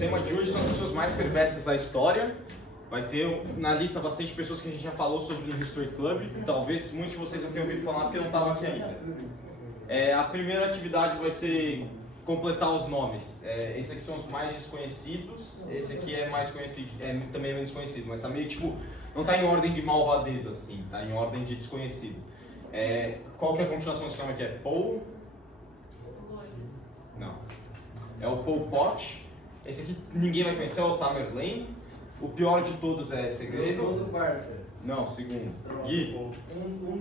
tema de hoje são as pessoas mais perversas da história. Vai ter na lista bastante pessoas que a gente já falou sobre no History Club. Talvez muitos de vocês não tenham ouvido falar porque não estavam aqui ainda. A primeira atividade vai ser completar os nomes. Esses aqui são os mais desconhecidos. Esse aqui é mais conhecido, também é menos conhecido, mas tá meio tipo, não tá em ordem de malvadeza assim, tá em ordem de desconhecido. Qual que é a continuação desse nome aqui? É Paul? Não. É o Pol Pot. Esse aqui ninguém vai conhecer, é o Tamerlane. O pior de todos é Segredo. Não, segundo. Gui?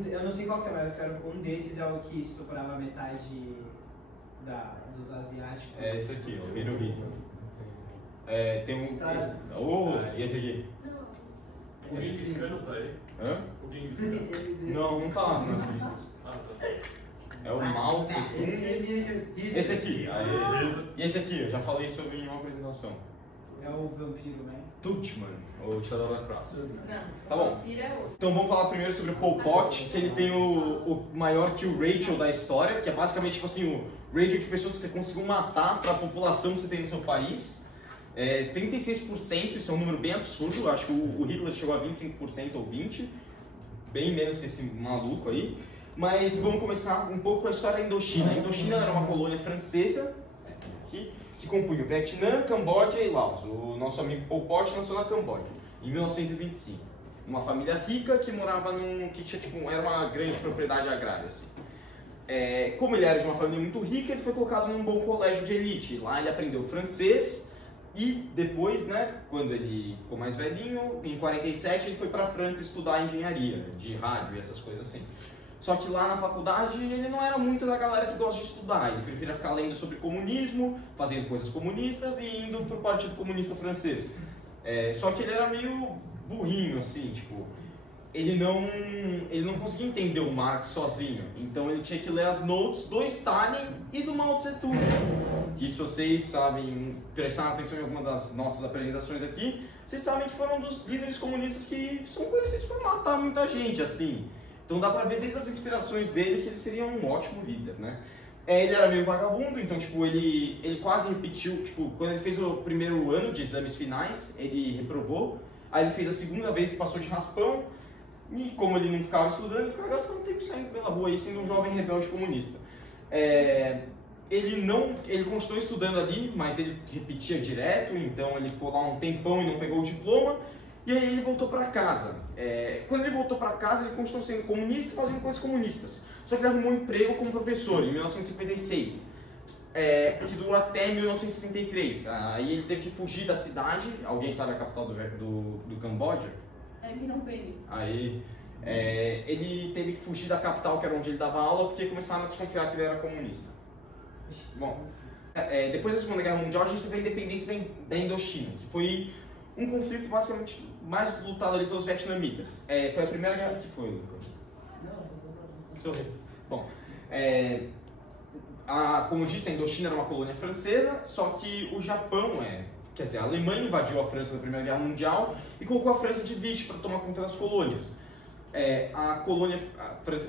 Eu não sei qual que é, mas eu quero. Um desses é o que estuprava metade dos asiáticos. É esse aqui, o Hirohito. Tem um. E esse aqui? O Gengis Khan não tá aí? Hã? O Gengis Khan. Não tá nas listas. Ah, tá. É o Mao Tse Tung. Esse aqui. E esse aqui, eu já falei sobre em uma apresentação. É o vampiro, né? Tutman, o Ditador da Cross. Não. Tá bom. Então vamos falar primeiro sobre o Pol Pot, que ele tem o maior kill ratio da história, que é basicamente tipo assim, o ratio de pessoas que você conseguiu matar para a população que você tem no seu país. 36%, isso é um número bem absurdo. Eu acho que o Hitler chegou a 25% ou 20%, bem menos que esse maluco aí. Mas vamos começar um pouco com a história da Indochina. A Indochina era uma colônia francesa que compunha o Vietnã, Camboja e Laos. O nosso amigo Pol Pot nasceu na Camboja, em 1925. Uma família rica que morava que tinha, tipo, era uma grande propriedade agrária. Assim. Como ele era de uma família muito rica, ele foi colocado num bom colégio de elite. Lá ele aprendeu francês e depois, né, quando ele ficou mais velhinho, em 47 ele foi para a França estudar engenharia de rádio e essas coisas assim. Só que lá na faculdade ele não era muito da galera que gosta de estudar, ele preferia ficar lendo sobre comunismo, fazendo coisas comunistas e indo pro Partido Comunista Francês. Só que ele era meio burrinho, assim, tipo, ele não conseguia entender o Marx sozinho, então ele tinha que ler as notes do Stalin e do Mao Tse Tung. Que se vocês sabem, prestaram atenção em alguma das nossas apresentações aqui, vocês sabem que foram um dos líderes comunistas que são conhecidos por matar muita gente, assim. Então dá pra ver desde as inspirações dele que ele seria um ótimo líder, né? Ele era meio vagabundo, então tipo, ele quase repetiu, tipo, quando ele fez o primeiro ano de exames finais, ele reprovou, aí ele fez a segunda vez e passou de raspão, e como ele não ficava estudando, ele ficava gastando tempo saindo pela rua aí, sendo um jovem rebelde comunista. Ele continuou estudando ali, mas ele repetia direto, então ele ficou lá um tempão e não pegou o diploma. E aí ele voltou para casa. Quando ele voltou para casa, ele continuou sendo comunista e fazendo coisas comunistas. Só que ele arrumou um emprego como professor em 1956, que durou até 1973. Aí ele teve que fugir da cidade. Alguém sabe a capital do Camboja? Phnom Penh. Aí ele teve que fugir da capital, que era onde ele dava aula, porque começaram a desconfiar que ele era comunista. Bom, depois da Segunda Guerra Mundial, a gente teve a independência da Indochina, que foi um conflito basicamente mais lutado ali pelos vietnamitas. Foi a primeira guerra que foi, Lucas? Não. Bom, como eu disse, a Indochina era uma colônia francesa, só que o Japão, quer dizer, a Alemanha invadiu a França na Primeira Guerra Mundial e colocou a França de vice para tomar conta das colônias.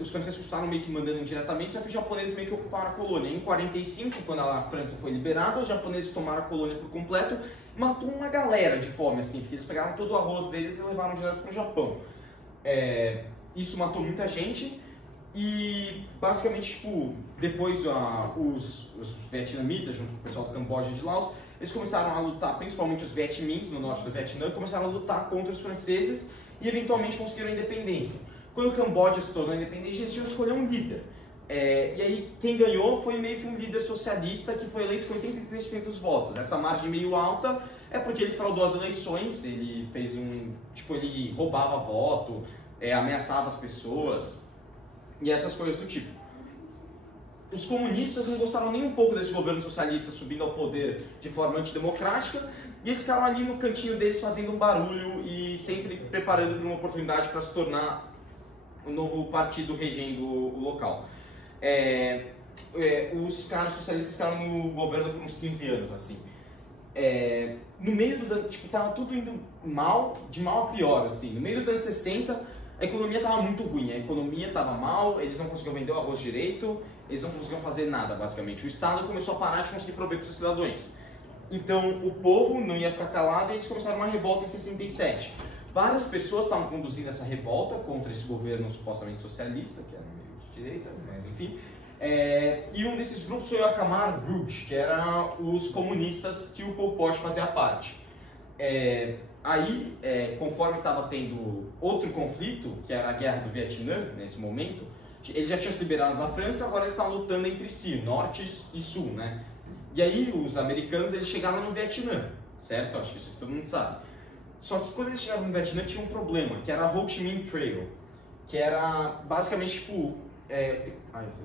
Os franceses estavam meio que mandando indiretamente, só que os japoneses meio que ocuparam a colônia. Em 45, quando a França foi liberada, os japoneses tomaram a colônia por completo e matou uma galera de fome, assim, porque eles pegaram todo o arroz deles e levaram direto para o Japão. Isso matou muita gente e, basicamente, tipo, depois os vietnamitas, junto com o pessoal do Camboja e de Laos, eles começaram a lutar, principalmente os Viet Minhs, no norte do Vietnã, começaram a lutar contra os franceses e eventualmente conseguiram a independência. Quando o Camboja se tornou independente, eles tinham que escolher um líder. E aí quem ganhou foi meio que um líder socialista que foi eleito com 83% dos votos. Essa margem meio alta é porque ele fraudou as eleições, ele fez ele roubava voto, ameaçava as pessoas e essas coisas do tipo. Os comunistas não gostaram nem um pouco desse governo socialista subindo ao poder de forma antidemocrática e eles ficaram ali no cantinho deles fazendo um barulho e sempre preparando para uma oportunidade para se tornar o novo partido regendo o local. Os caras socialistas ficaram no governo por uns 15 anos, assim. No meio dos anos, tipo, tava tudo indo mal, de mal a pior, assim. No meio dos anos 60, a economia tava muito ruim, a economia tava mal, eles não conseguiam vender o arroz direito, eles não conseguiam fazer nada, basicamente. O Estado começou a parar de conseguir prover para os seus cidadãos. Então o povo não ia ficar calado e eles começaram uma revolta em 67. Várias pessoas estavam conduzindo essa revolta contra esse governo supostamente socialista, que era meio de direita, mas enfim. E um desses grupos foi o Akamar Rouge, que eram os comunistas que o Pol Pot fazia parte. Conforme estava tendo outro conflito, que era a Guerra do Vietnã, nesse momento, eles já tinham se liberado da França, agora eles estavam lutando entre si, norte e sul, né? E aí os americanos, eles chegaram no Vietnã, certo? Acho que isso todo mundo sabe. Só que quando eles chegaram no Vietnã tinha um problema, que era a Ho Chi Minh Trail, que era basicamente tipo... eu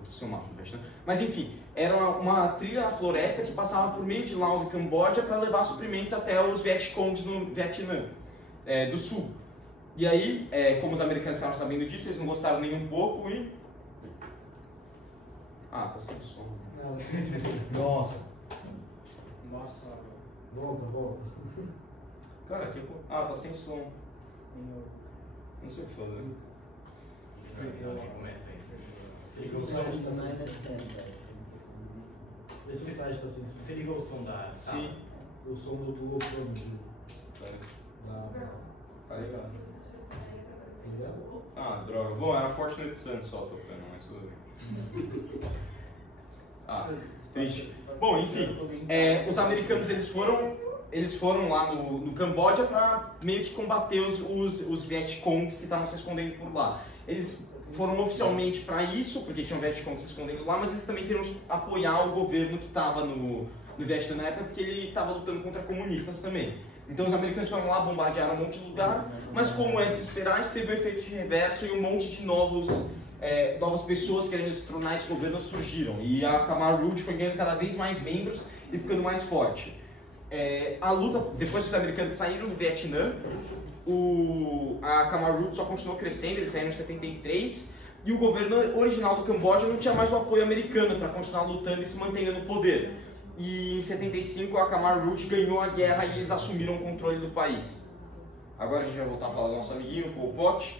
tô sem o mapa do Vietnã. Mas enfim, era uma trilha na floresta que passava por meio de Laos e Camboja para levar suprimentos até os Vietcongs no Vietnã do Sul. E aí, como os americanos estavam sabendo disso, eles não gostaram nem um pouco e... tá sem som. Nossa. Nossa. Volta. Cara, tá sem som. Não sei o que fazer. Começa aí. Esse site tá sem som. Esse site tá sem som. Você ligou o som da sala? Sim. O som do Google Chrome. Tá ligado. Tá Droga. Bom, era Fortunate Son só tocando, mas tudo bem. Triste. Bom, enfim, os americanos eles foram lá no Camboja para meio que combater os Vietcongs que estavam se escondendo por lá. Eles foram oficialmente para isso, porque tinham Vietcongs se escondendo lá, mas eles também queriam apoiar o governo que estava no Vietnã na época, porque ele estava lutando contra comunistas também. Então os americanos foram lá, bombardearam um monte de lugar, mas como é de se esperar, isso teve um efeito reverso e um monte de novas pessoas querendo destronar esse governo surgiram. E a Akamar Rouge foi ganhando cada vez mais membros e ficando mais forte. A luta, depois que os americanos saíram do Vietnã, a Akamar Rouge só continuou crescendo, eles saíram em 73, e o governo original do Camboja não tinha mais o apoio americano para continuar lutando e se mantendo no poder. E em 75 a Akamar Rouge ganhou a guerra e eles assumiram o controle do país. Agora a gente vai voltar a falar do nosso amiguinho, o Pol Pot.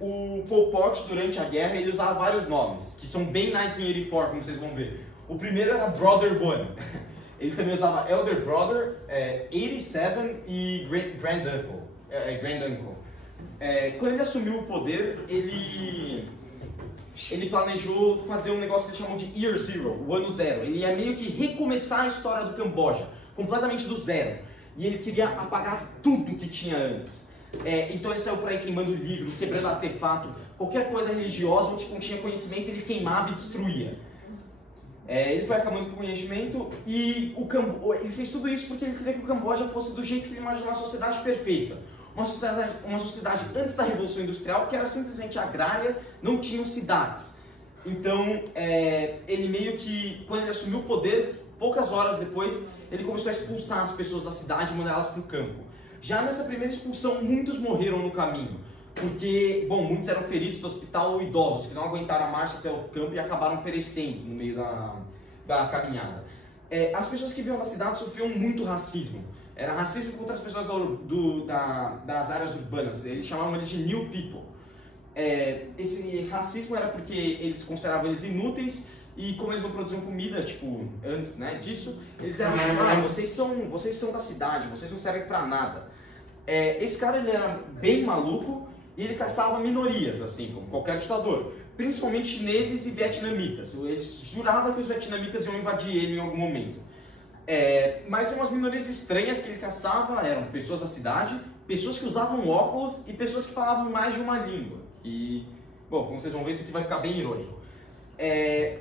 O Pol Pot, durante a guerra, ele usava vários nomes, que são bem 1984, como vocês vão ver. O primeiro era Brother One. Ele também usava Elder Brother, 87 e Grand Uncle. Quando ele assumiu o poder, ele planejou fazer um negócio que ele chamou de Year Zero, o ano zero. Ele ia meio que recomeçar a história do Camboja, completamente do zero. E ele queria apagar tudo que tinha antes. Então ele saiu por aí queimando livros, quebrando artefato, qualquer coisa religiosa onde continha conhecimento ele queimava e destruía. Ele foi acabando com o conhecimento e ele fez tudo isso porque ele queria que o Camboja fosse do jeito que ele imaginou, uma sociedade perfeita. Uma sociedade antes da Revolução Industrial que era simplesmente agrária, não tinham cidades. Então ele meio que, quando ele assumiu o poder, poucas horas depois, ele começou a expulsar as pessoas da cidade e mandar elas para o campo. Já nessa primeira expulsão, muitos morreram no caminho, porque, muitos eram feridos do hospital ou idosos, que não aguentaram a marcha até o campo e acabaram perecendo no meio da caminhada. As pessoas que vinham da cidade sofriam muito racismo. Era racismo contra as pessoas das áreas urbanas, eles chamavam eles de New People. Esse racismo era porque eles consideravam eles inúteis e como eles não produziam comida, antes disso, eles eram vocês são da cidade, vocês não servem pra nada. Esse cara ele era bem maluco e ele caçava minorias, assim como qualquer ditador, principalmente chineses e vietnamitas. Eles juravam que os vietnamitas iam invadir ele em algum momento. Mas umas minorias estranhas que ele caçava eram pessoas da cidade, pessoas que usavam óculos e pessoas que falavam mais de uma língua. E, como vocês vão ver, isso aqui vai ficar bem irônico.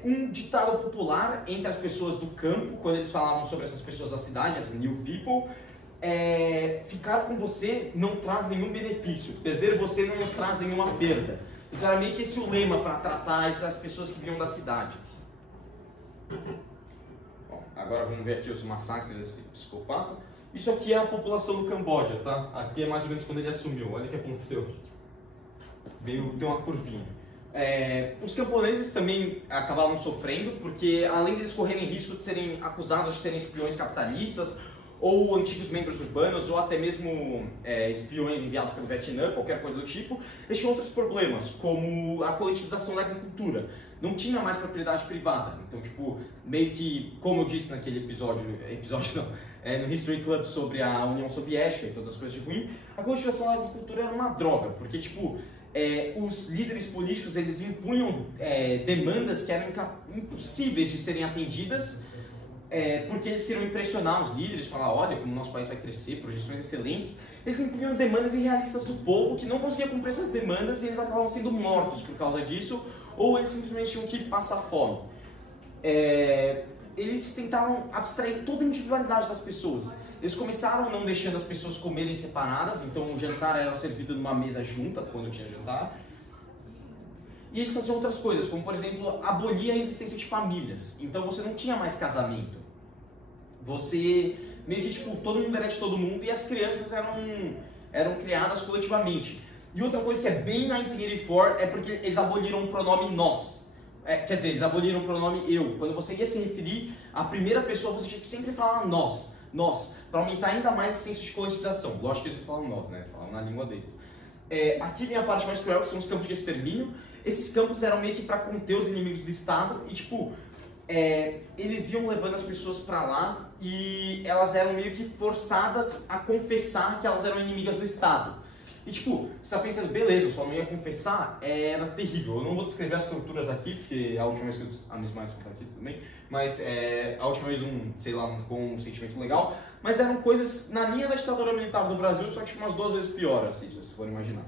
Um ditado popular entre as pessoas do campo, quando eles falavam sobre essas pessoas da cidade, as New People, ficar com você não traz nenhum benefício, perder você não nos traz nenhuma perda. Então era meio que esse o lema para tratar essas pessoas que vinham da cidade. Bom, agora vamos ver aqui os massacres desse psicopata. Isso aqui é a população do Camboja, tá? Aqui é mais ou menos quando ele assumiu, olha o que aconteceu. Tem uma curvinha. Os camponeses também acabaram sofrendo, porque além deles correrem risco de serem acusados de serem espiões capitalistas ou antigos membros urbanos, ou até mesmo espiões enviados pelo Vietnã, qualquer coisa do tipo. Eles tinham outros problemas, como a coletivização da agricultura. Não tinha mais propriedade privada. Então, tipo, meio que, como eu disse naquele episódio não, no History Club sobre a União Soviética e todas as coisas de ruim, a coletivação da agricultura era uma droga, porque, tipo, os líderes políticos, eles impunham demandas que eram impossíveis de serem atendidas, porque eles queriam impressionar os líderes, falar, olha, como o nosso país vai crescer, projeções excelentes. Eles impunham demandas irrealistas do povo, que não conseguia cumprir essas demandas, e eles acabavam sendo mortos por causa disso, ou eles simplesmente tinham que passar fome. Eles tentaram abstrair toda a individualidade das pessoas. Eles começaram não deixando as pessoas comerem separadas, então o jantar era servido numa mesa junta, quando tinha jantar. E eles faziam outras coisas, como por exemplo, abolir a existência de famílias. Então você não tinha mais casamento. Você, meio que tipo, todo mundo era de todo mundo e as crianças eram criadas coletivamente. E outra coisa que é bem 1984 é porque eles aboliram o pronome nós. Quer dizer, eles aboliram o pronome eu. Quando você ia se referir à primeira pessoa, você tinha que sempre falar nós, para aumentar ainda mais esse senso de coletivização. Lógico que eles não falam nós, né? Falam na língua deles. Aqui vem a parte mais cruel, que são os campos de extermínio. Esses campos eram meio que para conter os inimigos do Estado e, tipo, eles iam levando as pessoas para lá e elas eram meio que forçadas a confessar que elas eram inimigas do Estado. E, tipo, você tá pensando, beleza, eu só não ia confessar, era terrível. Eu não vou descrever as torturas aqui, porque a última vez que a Miss Miles tá aqui também, mas a última vez, sei lá, não ficou um sentimento legal, mas eram coisas na linha da ditadura militar do Brasil, só que tipo, umas 2 vezes pior, assim, se vocês forem imaginar.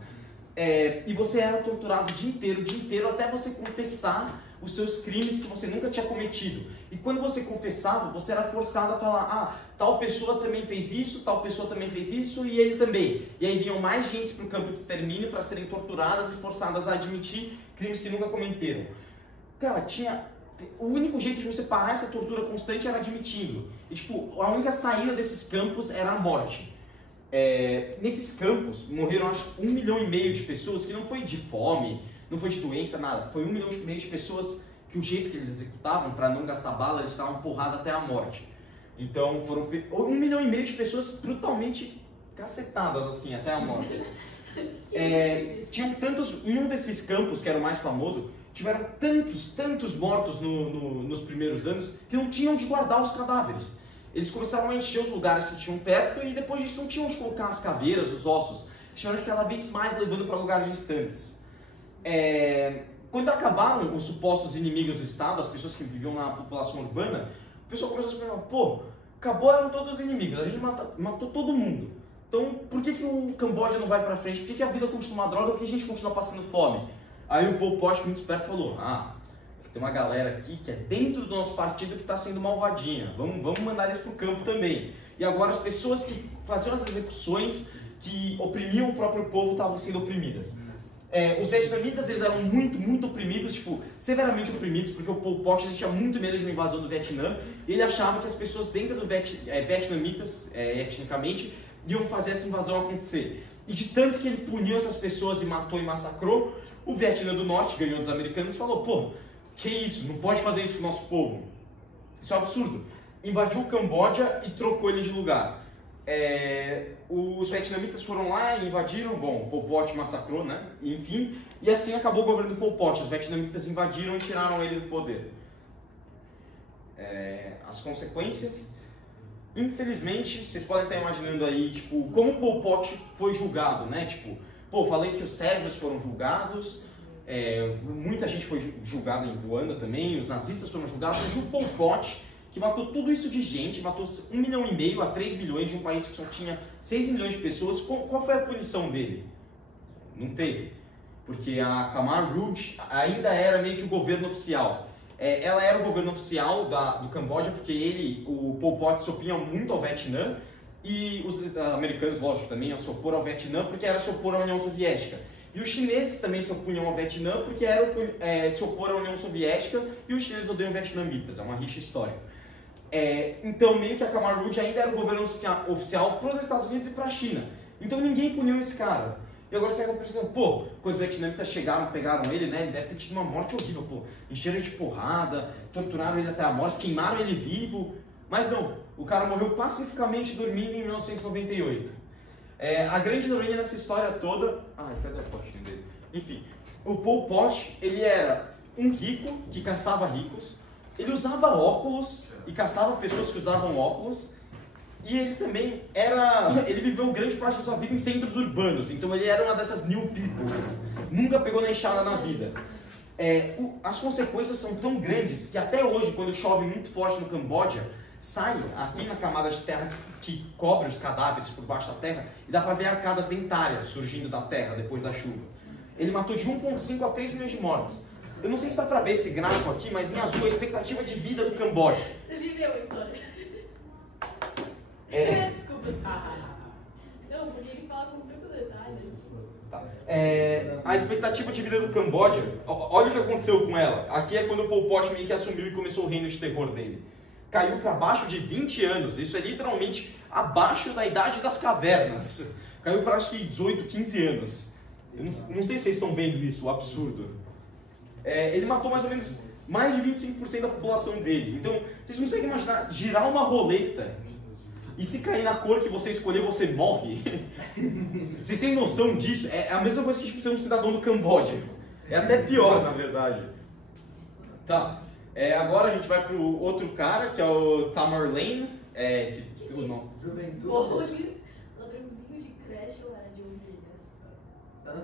E você era torturado o dia inteiro, até você confessar os seus crimes que você nunca tinha cometido. E quando você confessava, você era forçado a falar, tal pessoa também fez isso, tal pessoa também fez isso, e ele também. E aí vinham mais gente para o campo de extermínio para serem torturadas e forçadas a admitir crimes que nunca cometeram. Cara, o único jeito de você parar essa tortura constante era admitindo. E tipo, a única saída desses campos era a morte. Nesses campos morreram acho 1,5 milhão de pessoas, que não foi de fome, não foi de doença, nada. Foi 1,5 milhão de pessoas que o jeito que eles executavam, para não gastar bala, eles estavam porrada até a morte. Então foram 1,5 milhão de pessoas brutalmente cacetadas assim, até a morte. Tinham tantos, em um desses campos, que era o mais famoso, tiveram tantos mortos nos primeiros anos, que não tinham onde guardar os cadáveres. Eles começaram a encher os lugares que tinham perto e depois disso não tinham onde colocar as caveiras, os ossos. Tiveram cada vez mais levando para lugares distantes. Quando acabaram os supostos inimigos do Estado, as pessoas que viviam na população urbana, o pessoal começou a se perguntar, acabaram todos os inimigos, a gente matou todo mundo. Então por que o Camboja não vai para frente? Por que a vida continua uma droga? Por que a gente continua passando fome? Aí o Pol Pot, muito esperto, falou, tem uma galera aqui que é dentro do nosso partido que está sendo malvadinha, vamos mandar eles para o campo também. E agora as pessoas que faziam as execuções, que oprimiam o próprio povo, estavam sendo oprimidas. Os vietnamitas, eles eram muito oprimidos, tipo, severamente oprimidos, porque o Pol Pot tinha muito medo de uma invasão do Vietnã, e ele achava que as pessoas dentro do vietnamitas, etnicamente, iam fazer essa invasão acontecer. E de tanto que ele puniu essas pessoas e matou e massacrou, o Vietnã do Norte ganhou dos americanos e falou, que isso? Não pode fazer isso com o nosso povo. Isso é um absurdo. Invadiu o Camboja e trocou ele de lugar. Os vietnamitas foram lá e invadiram, o Pol Pot massacrou, né? Enfim, e assim acabou o governo do Pol Pot. Os vietnamitas invadiram e tiraram ele do poder. As consequências, infelizmente, vocês podem estar imaginando aí, tipo, como o Pol Pot foi julgado, né? Tipo, falei que os sérvios foram julgados, muita gente foi julgada em Ruanda também, os nazistas foram julgados, mas o Pol Pot, que matou tudo isso de gente, matou 1,5 milhão a 3 milhões de um país que só tinha 6 milhões de pessoas, qual foi a punição dele? Não teve. Porque a Khmer Rouge ainda era meio que o governo oficial. Ela era o governo oficial do Camboja, porque o Pol Pot se opunha muito ao Vietnã, e os americanos, lógico, também iam se opor ao Vietnã, porque era se opor à União Soviética. E os chineses também se opunham ao Vietnã, porque era se opor à União Soviética, e os chineses odeiam vietnamitas, é uma rixa histórica. Então, meio que a Khmer Rouge ainda era o governo oficial para os Estados Unidos e para a China. Então ninguém puniu esse cara. E agora você acaba pensando, quando os vietnamitas chegaram, pegaram ele, né? Ele deve ter tido uma morte horrível, encheram ele de porrada, torturaram ele até a morte, queimaram ele vivo. Mas não, O cara morreu pacificamente dormindo em 1998. A grande ironia nessa história toda... Ai, cadê a fotinha dele? Enfim, o Pol Pot, ele era um rico que caçava ricos, ele usava óculos e caçava pessoas que usavam óculos, e ele também ele viveu grande parte da sua vida em centros urbanos, então ele era uma dessas new peoples, nunca pegou na enxada na vida. As consequências são tão grandes que até hoje, quando chove muito forte no Camboja, sai a fina camada de terra que cobre os cadáveres por baixo da terra e dá pra ver arcadas dentárias surgindo da terra depois da chuva. Ele matou de 1,5 a 3 milhões de mortes. Eu não sei se dá pra ver esse gráfico aqui, mas em azul a expectativa de vida do Camboja. Você viveu a história. Desculpa. Não, porque ele fala com tanto detalhe. Tá. A expectativa de vida do Camboja, olha o que aconteceu com ela. Aqui é quando o Pol Pot meio que assumiu e começou o reino de terror dele. Caiu para baixo de 20 anos, isso é literalmente abaixo da idade das cavernas. Caiu para acho que 18, 15 anos. Eu não sei se vocês estão vendo isso, o absurdo. Ele matou mais ou menos mais de 25% da população dele. Então, vocês conseguem imaginar girar uma roleta e se cair na cor que você escolher, você morre? Vocês têm noção disso? É a mesma coisa que tipo, ser um cidadão do Camboja. É até pior, na verdade. Tá. Agora a gente vai pro outro cara, que é o Tamerlane. Juventude. Bolis, ladrãozinho de creche ou era de ovelhas?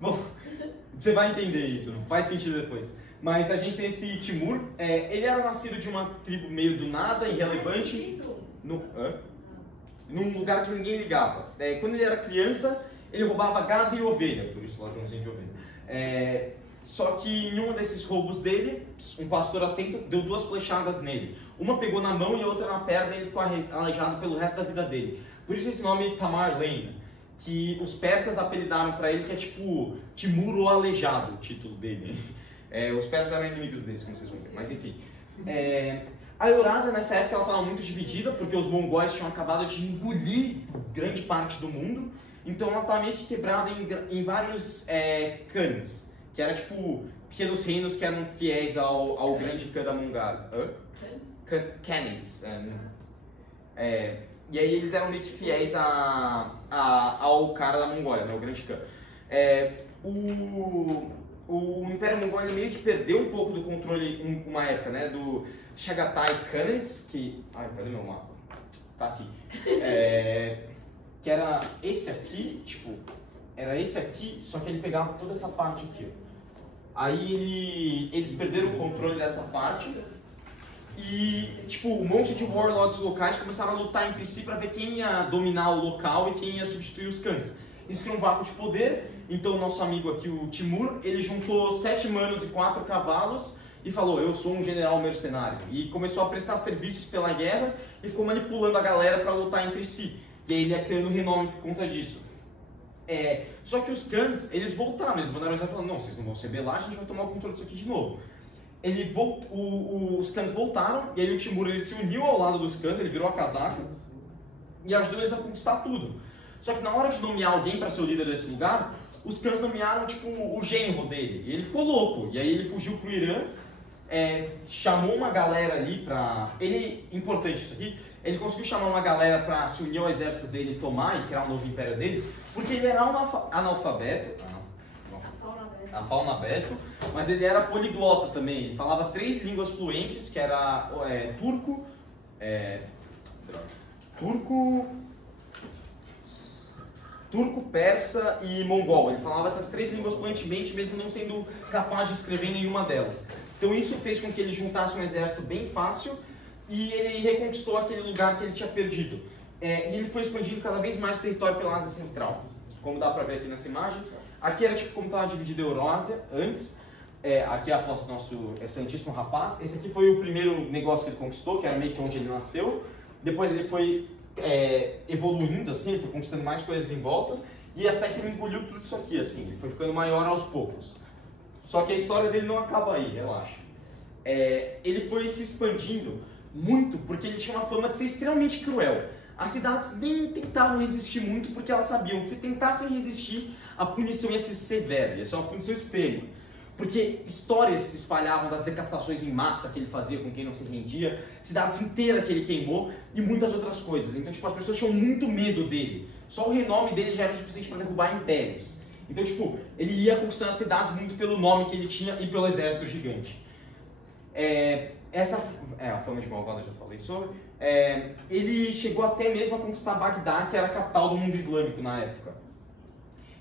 Bom, você vai entender isso, não faz sentido depois. Mas a gente tem esse Timur. Ele era nascido de uma tribo meio do nada, irrelevante. Num lugar que ninguém ligava. Quando ele era criança, ele roubava gado e ovelha, por isso ladrãozinho de ovelha. Só que em um desses roubos dele, um pastor atento deu 2 flechadas nele. Uma pegou na mão e a outra na perna e ele ficou aleijado pelo resto da vida dele. Por isso esse nome Tamerlane, que os persas apelidaram pra ele, que é tipo Timur o Aleijado, o título dele. Os persas eram inimigos deles, como vocês vão ver, mas enfim. A Eurásia nessa época estava muito dividida, porque os mongóis tinham acabado de engolir grande parte do mundo, então ela estava meio que quebrada em vários khans, que eram tipo pequenos reinos que eram fiéis ao grande Khan da Mongólia. Khanites. E aí eles eram meio que fiéis ao cara da Mongólia, né, o grande Khan. O Império Mongol meio que perdeu um pouco do controle uma época, né, do Chagatai Khanites, que... Ai, cadê meu mapa? Tá aqui. Que era esse aqui, tipo... Era esse aqui, só que ele pegava toda essa parte aqui, ó. Aí eles perderam o controle dessa parte e, tipo, um monte de warlords locais começaram a lutar entre si para ver quem ia dominar o local e quem ia substituir os khans. Isso criou um vácuo de poder, então o nosso amigo aqui, o Timur, ele juntou 7 manos e 4 cavalos e falou, eu sou um general mercenário. E começou a prestar serviços pela guerra e ficou manipulando a galera para lutar entre si. E aí ele ia criando renome por conta disso. Só que os khans, eles voltaram, eles mandaram eles falando, não, vocês não vão se rebelar, a gente vai tomar o controle disso aqui de novo. Os khans voltaram, e aí o Timur ele se uniu ao lado dos khans, ele virou a casaca e ajudou eles a conquistar tudo. Só que na hora de nomear alguém para ser o líder desse lugar, os khans nomearam tipo o genro dele, e ele ficou louco, e aí ele fugiu pro Irã, chamou uma galera ali pra... importante isso aqui, ele conseguiu chamar uma galera para se unir ao exército dele e tomar e criar um novo império dele, porque ele era analfabeto, mas ele era poliglota também, ele falava 3 línguas fluentes, que era turco, persa e mongol. Ele falava essas 3 línguas fluentemente, mesmo não sendo capaz de escrever nenhuma delas. Então isso fez com que ele juntasse um exército bem fácil e ele reconquistou aquele lugar que ele tinha perdido. E ele foi expandindo cada vez mais o território pela Ásia Central, como dá pra ver aqui nessa imagem. Aqui era tipo como estava dividida a Eurásia antes. Aqui é a foto do nosso excelentíssimo rapaz. Esse aqui foi o primeiro negócio que ele conquistou, que era meio que onde ele nasceu. Depois ele foi evoluindo assim, ele foi conquistando mais coisas em volta. E até que ele engoliu tudo isso aqui, assim. Ele foi ficando maior aos poucos. Só que a história dele não acaba aí, relaxa. Ele foi se expandindo muito porque ele tinha uma fama de ser extremamente cruel. As cidades nem tentavam resistir muito porque elas sabiam que se tentassem resistir, a punição ia ser severa, ia ser uma punição extrema. Porque histórias se espalhavam das decapitações em massa que ele fazia com quem não se rendia, cidades inteiras que ele queimou e muitas outras coisas. Então, tipo, as pessoas tinham muito medo dele. Só o renome dele já era o suficiente para derrubar impérios. Então, tipo, ele ia conquistando as cidades muito pelo nome que ele tinha e pelo exército gigante. Essa a fama de malvado, eu já falei sobre. Ele chegou até mesmo a conquistar Bagdá, que era a capital do mundo islâmico na época.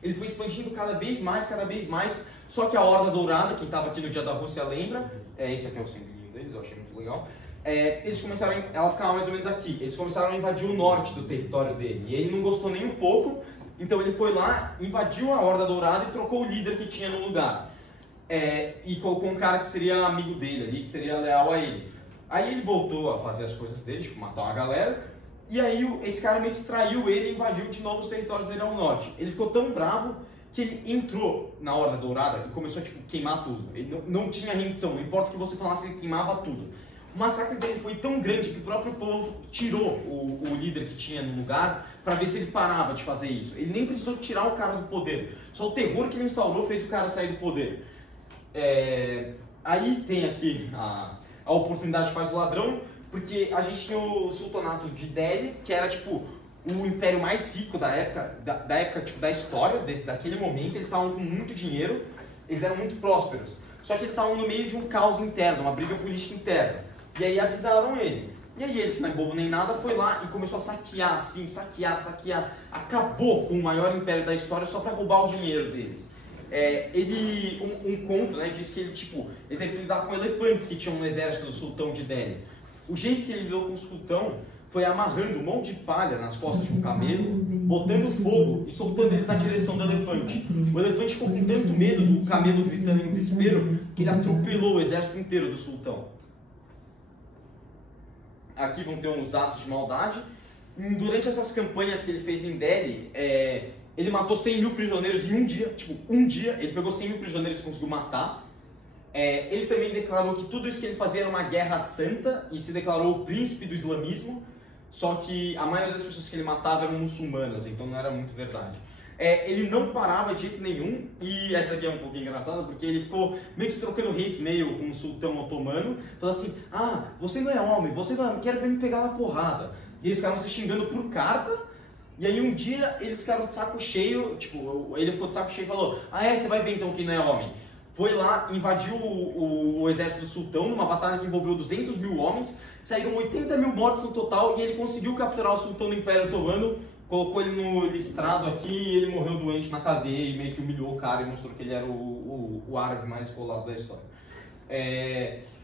Ele foi expandindo cada vez mais, só que a Horda Dourada, quem estava aqui no Dia da Rússia lembra, esse aqui é o símbolo deles, eu achei muito legal. Eles começaram, ela ficava mais ou menos aqui, eles começaram a invadir o norte do território dele, e ele não gostou nem um pouco, então ele foi lá, invadiu a Horda Dourada e trocou o líder que tinha no lugar. E colocou um cara que seria amigo dele ali, que seria leal a ele. Aí ele voltou a fazer as coisas dele, tipo, matar uma galera, e aí esse cara meio que traiu ele e invadiu de novo os territórios dele ao norte. Ele ficou tão bravo que ele entrou na Horda Dourada e começou a, tipo, queimar tudo. Ele não tinha rendição, não importa o que você falasse, ele queimava tudo. O massacre dele foi tão grande que o próprio povo tirou o líder que tinha no lugar para ver se ele parava de fazer isso. Ele nem precisou tirar o cara do poder, só o terror que ele instaurou fez o cara sair do poder. Aí tem aqui a oportunidade faz o ladrão, porque a gente tinha o sultanato de Delhi, que era tipo o império mais rico da época tipo, da história, daquele momento. Eles estavam com muito dinheiro, eles eram muito prósperos, só que eles estavam no meio de um caos interno, uma briga política interna, e aí avisaram ele. E aí ele, que não é bobo nem nada, foi lá e começou a saquear, assim, saquear, acabou com o maior império da história só para roubar o dinheiro deles. Um conto, né, diz que ele teve que lidar com elefantes que tinham no exército do sultão de Delhi. O jeito que ele lidou com o sultão foi amarrando um monte de palha nas costas de um camelo, botando fogo e soltando eles na direção do elefante. O elefante ficou com tanto medo do camelo gritando em desespero que ele atropelou o exército inteiro do sultão. Aqui vão ter uns atos de maldade. Durante essas campanhas que ele fez em Delhi, ele matou 100 mil prisioneiros em um dia. Tipo, um dia ele pegou 100 mil prisioneiros e conseguiu matar. Ele também declarou que tudo isso que ele fazia era uma guerra santa e se declarou o príncipe do islamismo, só que a maioria das pessoas que ele matava eram muçulmanas, então não era muito verdade. Ele não parava de jeito nenhum, e essa aqui é um pouquinho engraçada, porque ele ficou meio que trocando hate mail com o sultão otomano, falando assim, você não é homem, quero ver me pegar na porrada. E eles ficaram se xingando por carta, e aí um dia eles ficaram de saco cheio, tipo, ele ficou de saco cheio e falou, você vai ver então quem não é homem. Foi lá, invadiu o exército do sultão numa batalha que envolveu 200 mil homens, saíram 80 mil mortos no total e ele conseguiu capturar o sultão do Império Otomano, colocou ele no listrado aqui e ele morreu doente na cadeia e meio que humilhou o cara e mostrou que ele era o árabe mais escolado da história.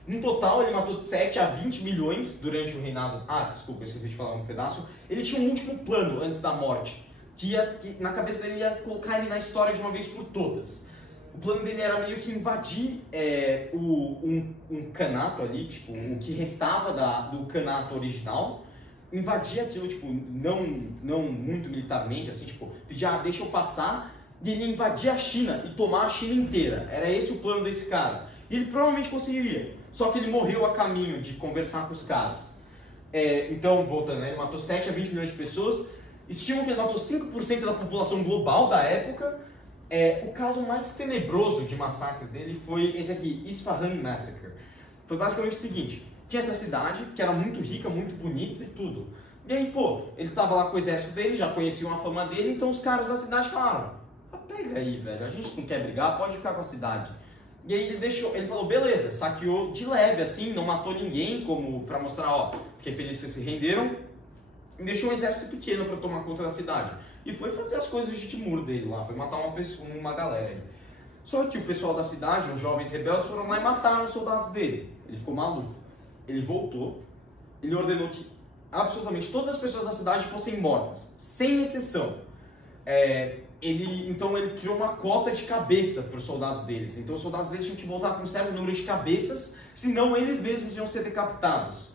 No total ele matou de 7 a 20 milhões durante o reinado... desculpa, eu esqueci de falar um pedaço. Ele tinha um último plano antes da morte, que na cabeça dele ia colocar ele na história de uma vez por todas. O plano dele era meio que invadir um canato ali, tipo, o que restava do canato original, invadir aquilo, tipo, não muito militarmente, assim, tipo, pedir, deixa eu passar, e ele invadir a China e tomar a China inteira. Era esse o plano desse cara. E ele provavelmente conseguiria, só que ele morreu a caminho de conversar com os caras. Então, voltando, né, ele matou 7 a 20 milhões de pessoas, estimam que ele matou 5% da população global da época. O caso mais tenebroso de massacre dele foi esse aqui, Isfahan Massacre. Foi basicamente o seguinte, tinha essa cidade que era muito rica, muito bonita e tudo. E aí, ele tava lá com o exército dele, já conheciam a fama dele, então os caras da cidade falaram, pega aí, velho, a gente não quer brigar, pode ficar com a cidade. E aí ele falou, beleza, saqueou de leve assim, não matou ninguém, como pra mostrar, fiquei feliz que vocês se renderam, e deixou um exército pequeno pra tomar conta da cidade. E foi fazer as coisas de Timur dele lá, foi matar uma galera aí. Só que o pessoal da cidade, os jovens rebeldes, foram lá e mataram os soldados dele. Ele ficou maluco. Ele voltou, ele ordenou que absolutamente todas as pessoas da cidade fossem mortas, sem exceção. Então ele criou uma cota de cabeça para os soldados deles. Então os soldados deles tinham que voltar com um certo número de cabeças, senão eles mesmos iam ser decapitados.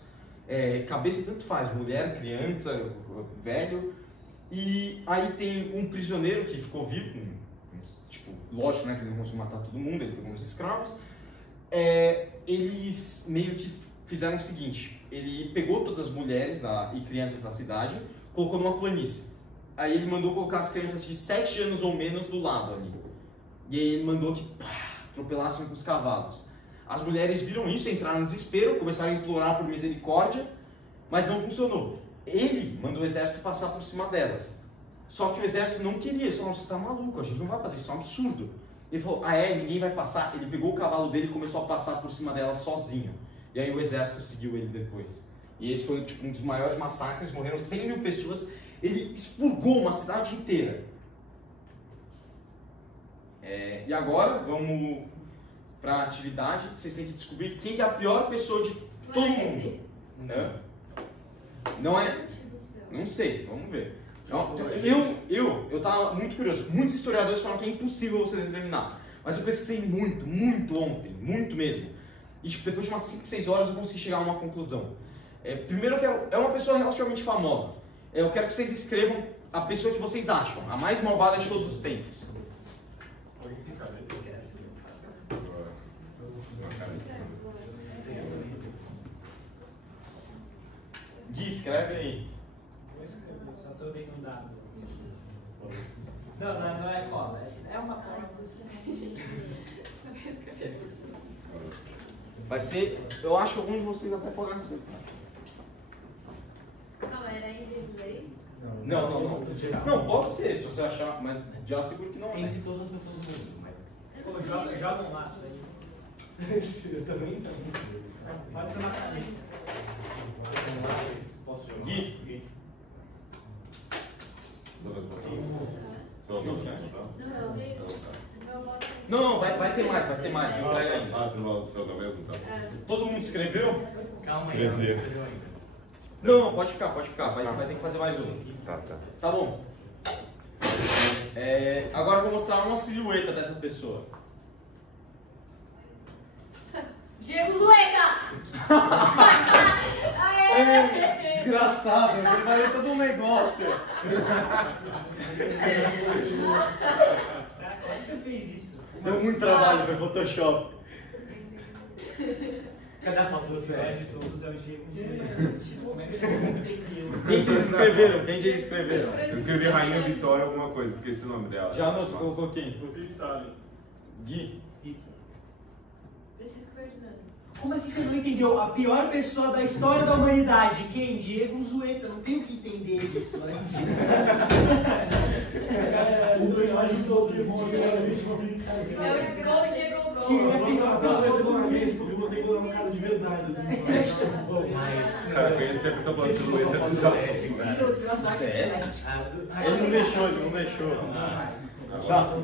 Cabeça tanto faz, mulher, criança, velho. E aí tem um prisioneiro que ficou vivo, tipo, lógico, né, que ele não conseguiu matar todo mundo, ele pegou uns escravos. Eles meio que fizeram o seguinte, ele pegou todas as mulheres e crianças da cidade, colocou numa planície. Aí ele mandou colocar as crianças de 7 anos ou menos do lado ali. E aí ele mandou que atropelassem com os cavalos. As mulheres viram isso, entraram em desespero, começaram a implorar por misericórdia, mas não funcionou. Ele mandou o exército passar por cima delas. Só que o exército não queria, eles falaram, você tá maluco, a gente não vai fazer isso, é um absurdo. Ele falou, ninguém vai passar. Ele pegou o cavalo dele e começou a passar por cima delas sozinho. E aí o exército seguiu ele depois. E esse foi tipo, um dos maiores massacres, morreram 100 mil pessoas, ele expurgou uma cidade inteira. E agora, vamos para a atividade, vocês têm que descobrir quem que é a pior pessoa de todo mundo. Não é? Não sei, vamos ver. Eu tava muito curioso. Muitos historiadores falam que é impossível você determinar. Mas eu pesquisei muito ontem, muito mesmo. E tipo, depois de umas 5, 6 horas eu consegui chegar a uma conclusão. Primeiro, é uma pessoa relativamente famosa. Eu quero que vocês escrevam a pessoa que vocês acham, a mais malvada de todos os tempos. Gui, escreve aí. Só tô vendo um dado. Não é cola, é uma cola. Vai ser, eu acho que algum de vocês até podem acertar. Não, era inglês. Não, pode ser, se você achar, mas já seguro que não é. Entre todas as pessoas do mundo, mas... Pô, joga um lápis aí. Eu também não. Pode ser uma caneta. Posso jogar? Gui. Não, vai ter mais, não entrega ainda. Você não vai usar mesmo, tá? Todo mundo escreveu? Calma aí, não escreveu ainda. Não, pode ficar, vai ter que fazer mais um. Tá bom. Agora eu vou mostrar uma silhueta dessa pessoa. Diego Zueta! Desgraçado, eu preparei todo um negócio. Cara, como é que você fez isso? Deu muito trabalho para Photoshop. Cadê a foto do CS? Todos é o Diego. Como é que você entendeu? Quem vocês escreveram? Eu escrevi Rainha Vitória alguma coisa, esqueci o nome dela. Já nos colocou quem? Coloquei Stalin. Gui. Francisco Ferdinando. Como assim você não entendeu? A pior pessoa da história da humanidade. Quem? Diego Zueta. Não tem o que entender disso. Além disso. O personagem todo que morre era mesmo. Gol, Diego Gol. Que é pensar pra você do mesmo, porque você tem que colocar um cara de verdade. Mas... Cara, eu conheci a pessoa falando silhueta do CS, cara. CS? Ah, Ele não deixou. Tá.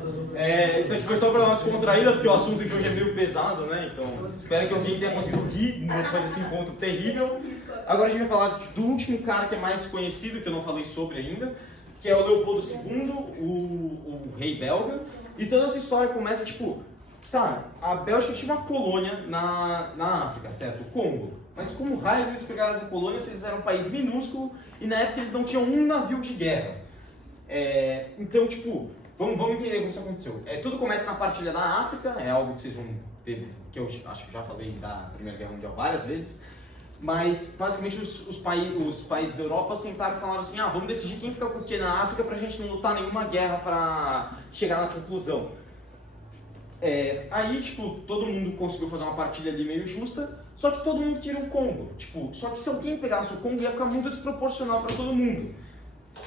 Isso aqui foi só pra dar uma descontraída, porque o assunto de hoje é meio pesado, né? Então, espero que alguém tenha conseguido rir, não fazer esse encontro terrível. Agora a gente vai falar do último cara que é mais conhecido, que eu não falei sobre ainda, que é o Leopoldo II, o rei belga. E toda essa história começa, tipo, tá, a Bélgica tinha uma colônia na África, certo? O Congo. Mas como raios eles pegaram essa colônia, se eles eram um país minúsculo e na época eles não tinham um navio de guerra. Então, tipo, vamos entender como isso aconteceu. Tudo começa na partilha da África, é algo que vocês vão ver, que eu acho que já falei da Primeira Guerra Mundial várias vezes. Mas, basicamente, os países da Europa sentaram e falaram assim, vamos decidir quem fica com o que na África pra gente não lutar nenhuma guerra pra chegar na conclusão. Aí, tipo, todo mundo conseguiu fazer uma partilha ali meio justa, só que todo mundo queria o Congo. Tipo, só que se alguém pegasse o Congo ia ficar muito desproporcional pra todo mundo.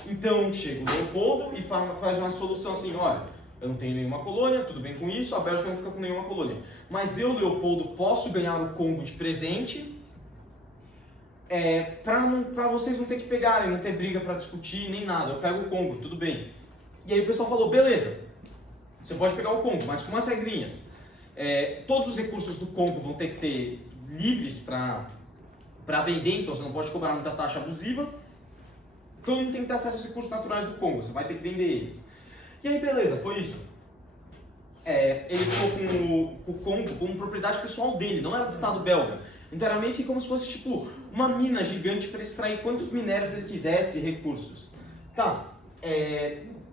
Então, chega o Leopoldo e faz uma solução assim, olha, eu não tenho nenhuma colônia, tudo bem com isso, a Bélgica não fica com nenhuma colônia. Mas eu, Leopoldo, posso ganhar o Congo de presente, pra vocês não ter que pegarem, não ter briga pra discutir, nem nada. Eu pego o Congo, tudo bem. E aí o pessoal falou, beleza, você pode pegar o Congo, mas com umas regrinhas. Todos os recursos do Congo vão ter que ser livres pra vender, então você não pode cobrar muita taxa abusiva. Todo mundo tem que ter acesso aos recursos naturais do Congo, você vai ter que vender eles. E aí, beleza, foi isso. Ele ficou com o Congo como propriedade pessoal dele, não era do Estado belga. Então era meio que como se fosse tipo uma mina gigante para extrair quantos minérios ele quisesse e recursos. Tá,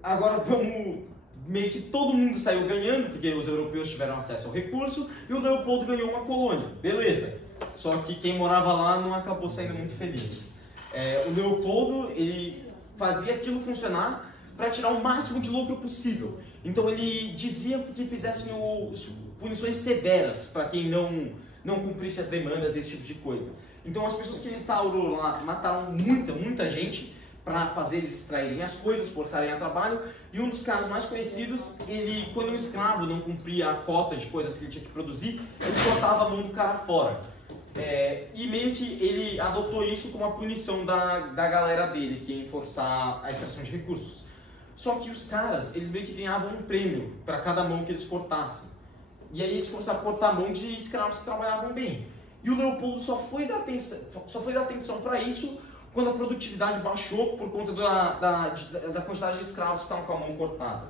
agora vamos... Meio que todo mundo saiu ganhando, porque os europeus tiveram acesso ao recurso e o Leopoldo ganhou uma colônia, beleza. Só que quem morava lá não acabou saindo muito feliz. O Leopoldo, ele fazia aquilo funcionar, para tirar o máximo de lucro possível. Então ele dizia que fizessem punições severas para quem não cumprisse as demandas, esse tipo de coisa. Então as pessoas que ele instaurou lá mataram muita gente para fazer eles extraírem as coisas, forçarem a trabalho. E um dos caras mais conhecidos, quando um escravo não cumpria a cota de coisas que ele tinha que produzir, ele cortava a mão do cara fora. E meio que ele adotou isso como a punição da galera dele, que ia enforçar a extração de recursos. Só que os caras, eles meio que ganhavam um prêmio para cada mão que eles cortassem. E aí eles começaram a cortar a mão de escravos que trabalhavam bem. E o Leopoldo só foi dar atenção para isso quando a produtividade baixou por conta da quantidade de escravos que estavam com a mão cortada.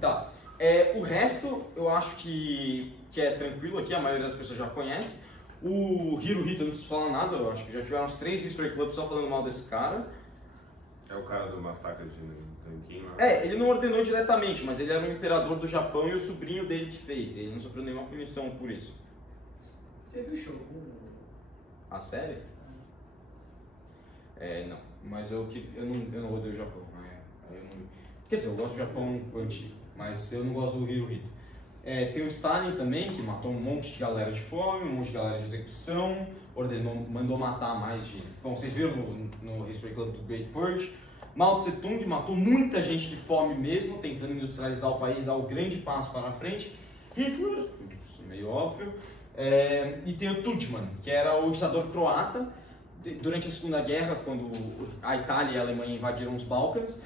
Tá. O resto eu acho que é tranquilo aqui, a maioria das pessoas já conhece. O Hirohito, eu não preciso falar nada, eu acho que já tiveram uns 3 History Clubs só falando mal desse cara. É o cara do massacre de Nanquim lá? Ele não ordenou diretamente, mas ele era um imperador do Japão e o sobrinho dele que fez. Ele não sofreu nenhuma punição por isso. Você viu o show? A série? Não. Mas eu não odeio o Japão. Quer dizer, eu gosto do Japão antigo, mas eu não gosto do Hirohito. Tem o Stalin também, que matou um monte de galera de fome, um monte de galera de execução, mandou matar mais de... Bom, vocês viram no History Club do Great Purge. Mao Tse Tung matou muita gente de fome mesmo, tentando industrializar o país, dar o grande passo para a frente. Hitler, isso é meio óbvio. E tem o Tudjman, que era o ditador croata. Durante a Segunda Guerra, quando a Itália e a Alemanha invadiram os Balcãs,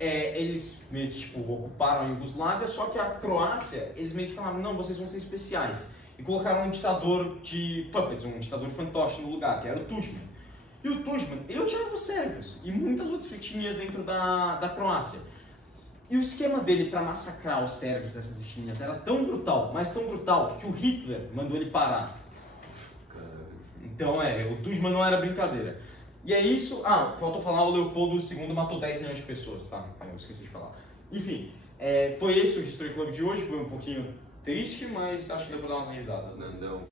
eles meio que ocuparam a Iugoslávia, só que a Croácia, eles meio que falaram, não, vocês vão ser especiais. E colocaram um ditador de puppets, um ditador fantoche no lugar, que era o Tudjman. E o Tudjman, ele odiava os sérvios e muitas outras etnias dentro da Croácia. E o esquema dele para massacrar os sérvios dessas etnias era tão brutal, mas tão brutal, que o Hitler mandou ele parar. Então o Tudjman não era brincadeira. E é isso. Faltou falar, o Leopoldo II matou 10 milhões de pessoas, tá? Eu esqueci de falar. Enfim, foi esse o History Club de hoje, foi um pouquinho triste, mas acho que deu pra dar umas risadas, né? Nandão.